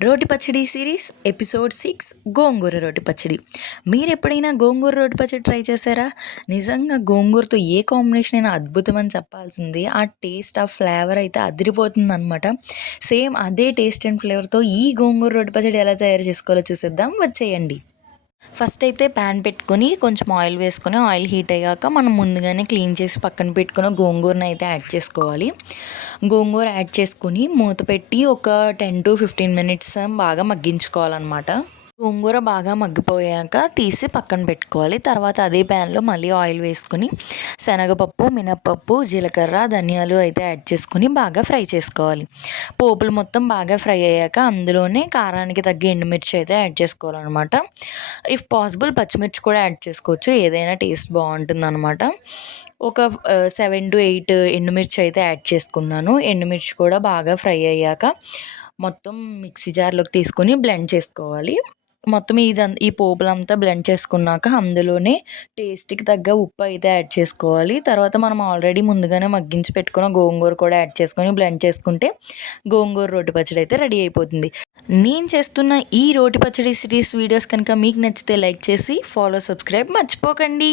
రోటి పచ్చడి series episode 6 గోంగూర రోటి పచ్చడి. మీరు ఎప్పుడైనా గోంగూర రోటి పచ్చడి ట్రై చేశారా? నిజంగా గోంగూరతో ఏ కాంబినేషన్ అయినా అద్భుతం అని చెప్పాల్సింది. ఆ టేస్ట్, ఆ ఫ్లేవర్ అయితే అదిరిపోతుందనమాట. సేమ్ అదే టేస్ట్ అండ్ ఫ్లేవర్తో ఈ గోంగూర రోటి పచ్చడి ఎలా తయారు చేసుకోవాలో చూసేద్దాం, వచ్చేయండి. ఫస్ట్ అయితే ప్యాన్ పెట్టుకొని కొంచెం ఆయిల్ వేసుకొని, ఆయిల్ హీట్ అయ్యాక మనం ముందుగానే క్లీన్ చేసి పక్కన పెట్టుకున్న గోంగూరని అయితే యాడ్ చేసుకోవాలి. గోంగూర యాడ్ చేసుకుని మూత పెట్టి ఒక 10 to 15 మినిట్స్ బాగా మగ్గించుకోవాలన్నమాట. గోంగూర బాగా మగ్గిపోయాక తీసి పక్కన పెట్టుకోవాలి. తర్వాత అదే ప్యాన్లో మళ్ళీ ఆయిల్ వేసుకుని శనగపప్పు, మినప్పప్పు, జీలకర్ర, ధనియాలు అయితే యాడ్ చేసుకుని బాగా ఫ్రై చేసుకోవాలి. పోపులు మొత్తం బాగా ఫ్రై అయ్యాక అందులోనే కారానికి తగ్గ ఎండుమిర్చి అయితే యాడ్ చేసుకోవాలన్నమాట. ఇఫ్ పాసిబుల్ పచ్చిమిర్చి కూడా యాడ్ చేసుకోవచ్చు, ఏదైనా టేస్ట్ బాగుంటుందన్నమాట. ఒక 7 to 8 ఎండుమిర్చి అయితే యాడ్ చేసుకున్నాను. ఎండుమిర్చి కూడా బాగా ఫ్రై అయ్యాక మొత్తం మిక్సీ జార్లోకి తీసుకొని బ్లెండ్ చేసుకోవాలి. మొత్తం ఈ పోపులంతా బ్లెండ్ చేసుకున్నాక అందులోనే టేస్ట్కి తగ్గ ఉప్పు అయితే యాడ్ చేసుకోవాలి. తర్వాత మనం ఆల్రెడీ ముందుగానే మగ్గించి పెట్టుకున్న గోంగూర కూడా యాడ్ చేసుకొని బ్లెండ్ చేసుకుంటే గోంగూర రోటి పచ్చడి అయితే రెడీ అయిపోతుంది. నేను చేస్తున్న ఈ రోటి పచ్చడి సిరీస్ వీడియోస్ కనుక మీకు నచ్చితే లైక్ చేసి ఫాలో, సబ్స్క్రైబ్ మర్చిపోకండి.